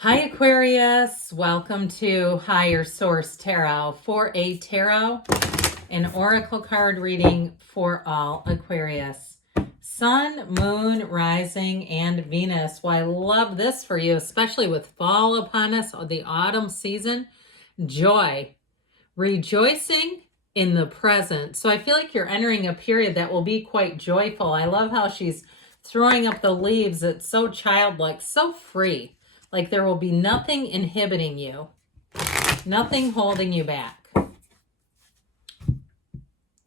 Hi Aquarius, welcome to Higher Source Tarot for a tarot and oracle card reading for all Aquarius. Sun, Moon, Rising, and Venus. Well, I love this for you, especially with fall upon us, the autumn season. Joy, rejoicing in the present. So I feel like you're entering a period that will be quite joyful. I love how she's throwing up the leaves. It's so childlike, so free. Like there will be nothing inhibiting you, nothing holding you back.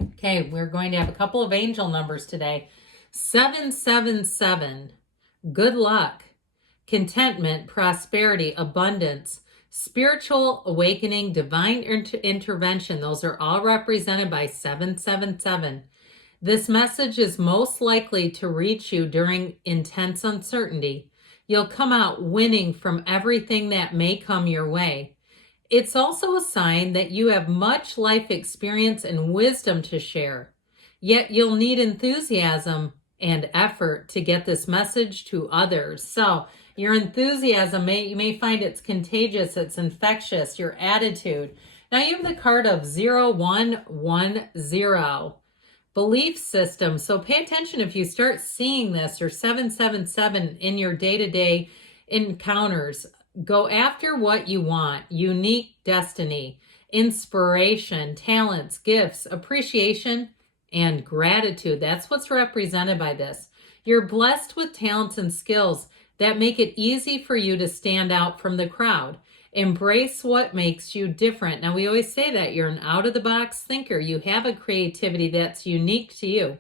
Okay, we're going to have a couple of angel numbers today. 777, good luck, contentment, prosperity, abundance, spiritual awakening, divine intervention. Those are all represented by 777. This message is most likely to reach you during intense uncertainty. You'll come out winning from everything that may come your way. It's also a sign that you have much life experience and wisdom to share. Yet you'll need enthusiasm and effort to get this message to others. So your enthusiasm, you may find it's contagious, it's infectious, your attitude. Now you have the card of 0110. Belief system. So pay attention if you start seeing this or 777 in your day-to-day encounters. Go after what you want. Unique destiny, inspiration, talents, gifts, appreciation, and gratitude. That's what's represented by this. You're blessed with talents and skills that make it easy for you to stand out from the crowd. Embrace what makes you different. Now, we always say that you're an out-of-the-box thinker. You have a creativity that's unique to you.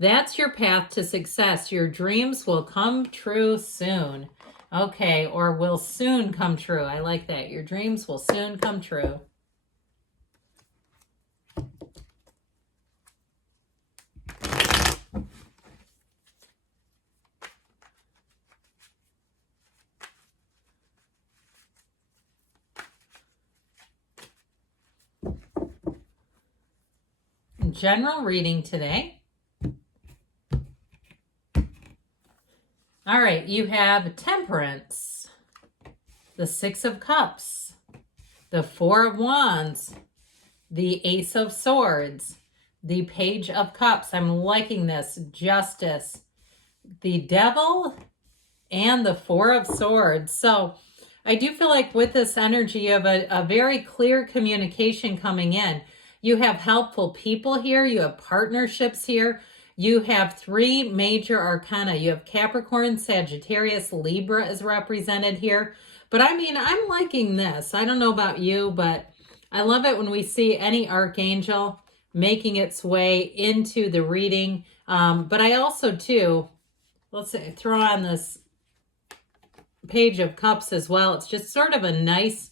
That's your path to success. Your dreams will come true soon. Okay, or will soon come true. I like that. Your dreams will soon come true. General reading today. All right, you have Temperance, the Six of Cups, the Four of Wands, the Ace of Swords, the Page of Cups. I'm liking this. Justice, the Devil, and the Four of Swords. So I do feel like with this energy, you have a very clear communication coming in. You have helpful people here. You have partnerships here. You have three major arcana. You have Capricorn, Sagittarius, Libra is represented here. But I mean, I'm liking this. I don't know about you, but I love it when we see any archangel making its way into the reading. But I also, too, let's say, throw on this Page of Cups as well. It's just sort of a nice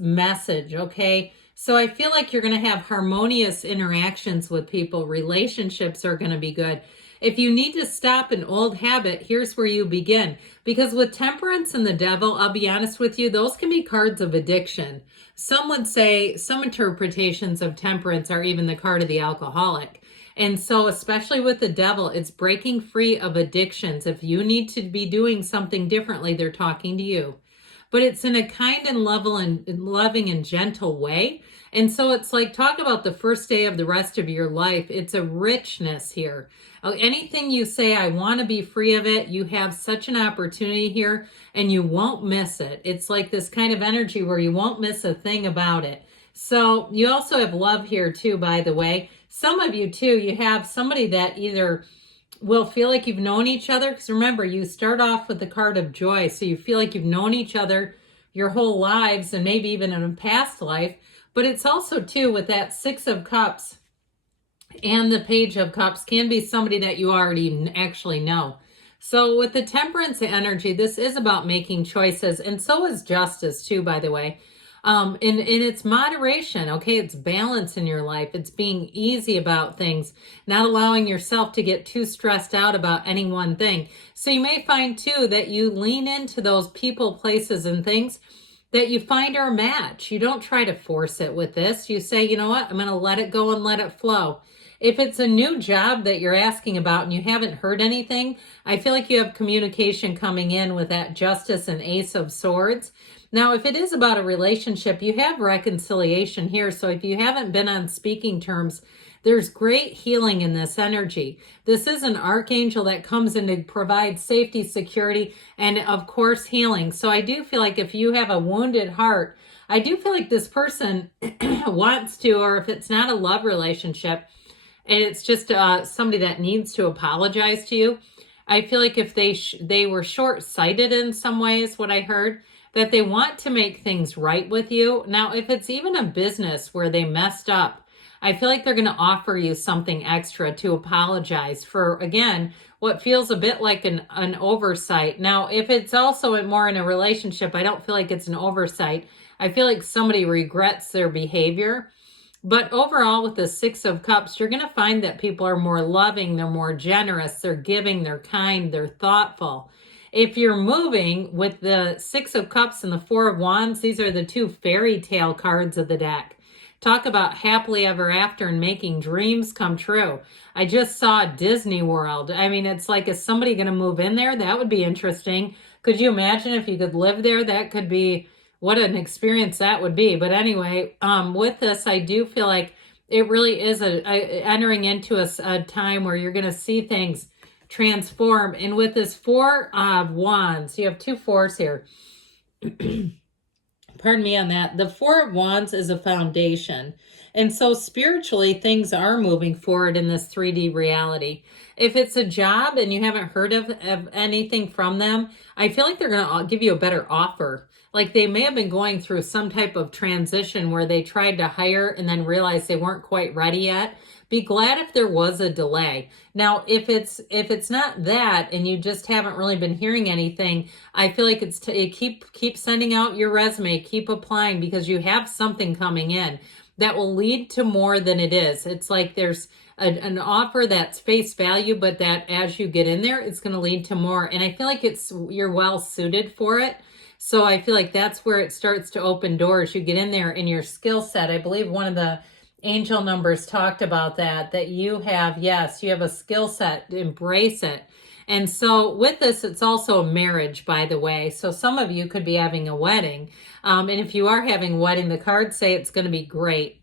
message, okay? So I feel like you're going to have harmonious interactions with people. Relationships are going to be good. If you need to stop an old habit, here's where you begin. Because with Temperance and the Devil, I'll be honest with you, those can be cards of addiction. Some would say some interpretations of Temperance are even the card of the alcoholic. And so especially with the Devil, it's breaking free of addictions. If you need to be doing something differently, they're talking to you. But it's in a kind and loving and gentle way. And so it's like, talk about the first day of the rest of your life. It's a richness here. Anything you say, I want to be free of it, you have such an opportunity here and you won't miss it. It's like this kind of energy where you won't miss a thing about it. So you also have love here too, by the way. Some of you too, you have somebody that either will feel like you've known each other. Because remember, you start off with the card of joy. So you feel like you've known each other your whole lives and maybe even in a past life. But it's also too with that Six of Cups and the Page of Cups can be somebody that you already actually know. So with the Temperance energy, this is about making choices. And so is Justice too, by the way. In its moderation, okay? It's balance in your life. It's being easy about things, not allowing yourself to get too stressed out about any one thing. So you may find too that you lean into those people, places, and things that you find are a match. You don't try to force it with this. You say, you know what? I'm going to let it go and let it flow. If it's a new job that you're asking about and you haven't heard anything, I feel like you have communication coming in with that Justice and Ace of Swords. Now, if it is about a relationship, you have reconciliation here. So if you haven't been on speaking terms, there's great healing in this energy. This is an archangel that comes in to provide safety, security, and of course, healing. So I do feel like if you have a wounded heart, I do feel like this person wants to, or if it's not a love relationship, and it's just somebody that needs to apologize to you. I feel like if they were short-sighted in some ways, what I heard, that they want to make things right with you. Now, if it's even a business where they messed up, I feel like they're going to offer you something extra to apologize for, again, what feels a bit like an oversight. Now, if it's also more in a relationship, I don't feel like it's an oversight. I feel like somebody regrets their behavior. But overall, with the Six of Cups, you're going to find that people are more loving, they're more generous, they're giving, they're kind, they're thoughtful. If you're moving with the Six of Cups and the Four of Wands, these are the two fairy tale cards of the deck. Talk about happily ever after and making dreams come true. I just saw Disney World. I mean, it's like, is somebody going to move in there? That would be interesting. Could you imagine if you could live there? That could be, what an experience that would be. But anyway, with this, I do feel like it really is entering into a time where you're going to see things transform. And with this Four of Wands, you have two fours here. Pardon me on that. The Four of Wands is a foundation. And so spiritually, things are moving forward in this 3D reality. If it's a job and you haven't heard of anything from them, I feel like they're going to give you a better offer. Like they may have been going through some type of transition where they tried to hire and then realized they weren't quite ready yet. Be glad if there was a delay. Now, if it's not that and you just haven't really been hearing anything, I feel like it's keep sending out your resume, keep applying, because you have something coming in that will lead to more than it is. It's like there's an offer that's face value, but that as you get in there, it's going to lead to more. And I feel like you're well suited for it. So I feel like that's where it starts to open doors. You get in there in your skill set. I believe one of the angel numbers talked about that you have, yes, you have a skill set, embrace it. And so with this, it's also a marriage, by the way. So some of you could be having a wedding. And if you are having a wedding, the cards say it's going to be great.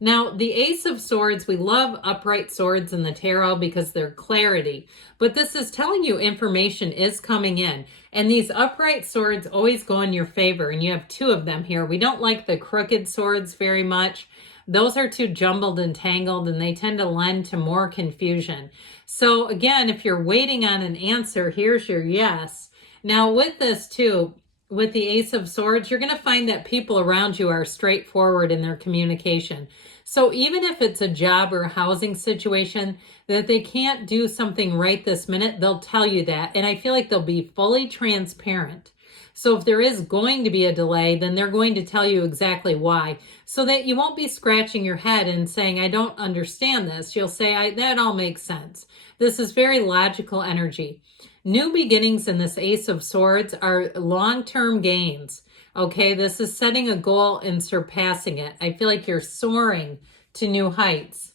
Now, the Ace of Swords, we love upright swords in the tarot because they're clarity. But this is telling you information is coming in. And these upright swords always go in your favor. And you have two of them here. We don't like the crooked swords very much. Those are too jumbled and tangled, and they tend to lend to more confusion. So again, if you're waiting on an answer, here's your yes. Now with this too, with the Ace of Swords, you're going to find that people around you are straightforward in their communication. So even if it's a job or a housing situation that they can't do something right this minute, they'll tell you that. And I feel like they'll be fully transparent. So if there is going to be a delay, then they're going to tell you exactly why, so that you won't be scratching your head and saying, I don't understand this. You'll say, that all makes sense. This is very logical energy. New beginnings in this Ace of Swords are long-term gains. Okay, this is setting a goal and surpassing it. I feel like you're soaring to new heights.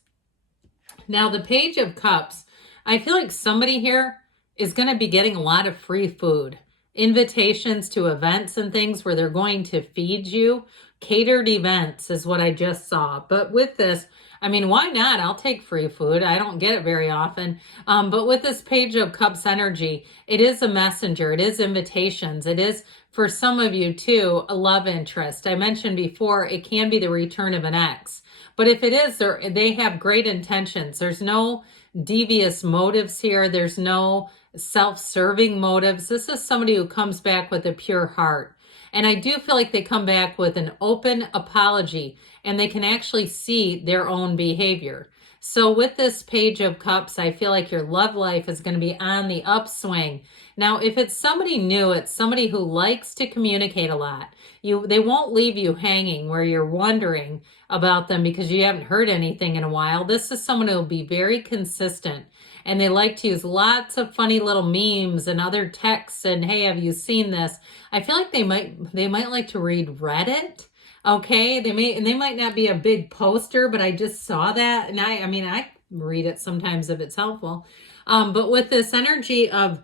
Now, the Page of Cups, I feel like somebody here is going to be getting a lot of free food. Invitations to events and things where they're going to feed you. Catered events is what I just saw. But with this, I mean, why not? I'll take free food. I don't get it very often. But with this Page of Cups energy, it is a messenger. It is invitations. It is, for some of you too, a love interest. I mentioned before, it can be the return of an ex. But if it is, they have great intentions. There's no devious motives here. There's no self-serving motives. This is somebody who comes back with a pure heart. And I do feel like they come back with an open apology and they can actually see their own behavior. So with this Page of Cups, I feel like your love life is going to be on the upswing. Now, if it's somebody new, it's somebody who likes to communicate a lot. They won't leave you hanging where you're wondering about them because you haven't heard anything in a while. This is someone who will be very consistent. And they like to use lots of funny little memes and other texts and, hey, have you seen this? I feel like they might like to read Reddit. Okay, they might not be a big poster, but I just saw that. And I read it sometimes if it's helpful. But with this energy of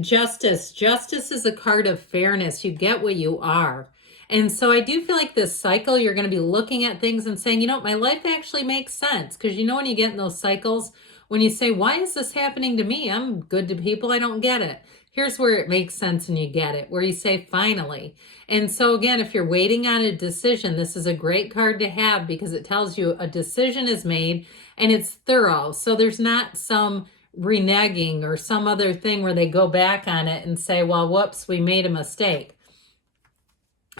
justice, justice is a card of fairness. You get what you are. And so I do feel like this cycle, you're going to be looking at things and saying, you know, my life actually makes sense. Because you know, when you get in those cycles, when you say, why is this happening to me? I'm good to people. I don't get it. Here's where it makes sense and you get it, where you say, finally. And so again, if you're waiting on a decision, this is a great card to have because it tells you a decision is made and it's thorough. So there's not some reneging or some other thing where they go back on it and say, well, whoops, we made a mistake.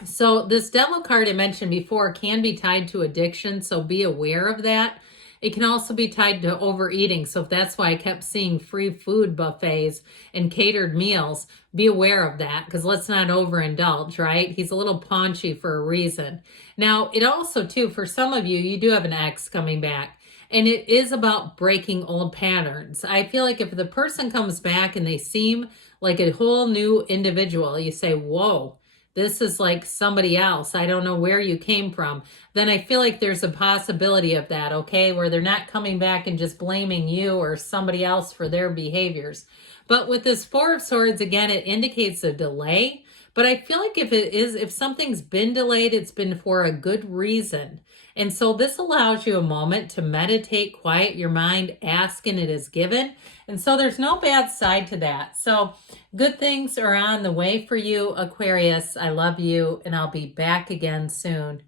So this devil card I mentioned before can be tied to addiction, so be aware of that. It can also be tied to overeating, so if that's why I kept seeing free food buffets and catered meals, be aware of that, because let's not overindulge, right? He's a little paunchy for a reason. Now, it also, too, for some of you, you do have an ex coming back, and it is about breaking old patterns. I feel like if the person comes back and they seem like a whole new individual, you say, whoa, this is like somebody else. I don't know where you came from. Then I feel like there's a possibility of that, okay? Where they're not coming back and just blaming you or somebody else for their behaviors. But with this Four of Swords, again, it indicates a delay. But I feel like if something's been delayed, it's been for a good reason. And so this allows you a moment to meditate, quiet your mind, ask, and it is given. And so there's no bad side to that. So good things are on the way for you, Aquarius. I love you, and I'll be back again soon.